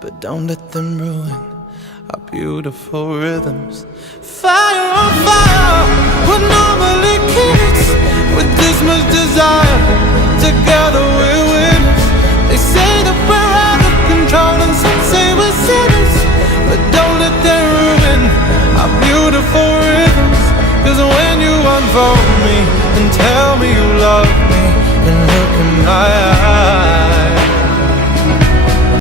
but don't let them ruin our beautiful rhythms. Fire on fire, we're normally kids with this much desire. Together we're winners. They say that we're out of control and some say we're sinners, but don't let them ruin our beautiful rhythms. Cause when you unfold me and tell me you love me and look in my eyes,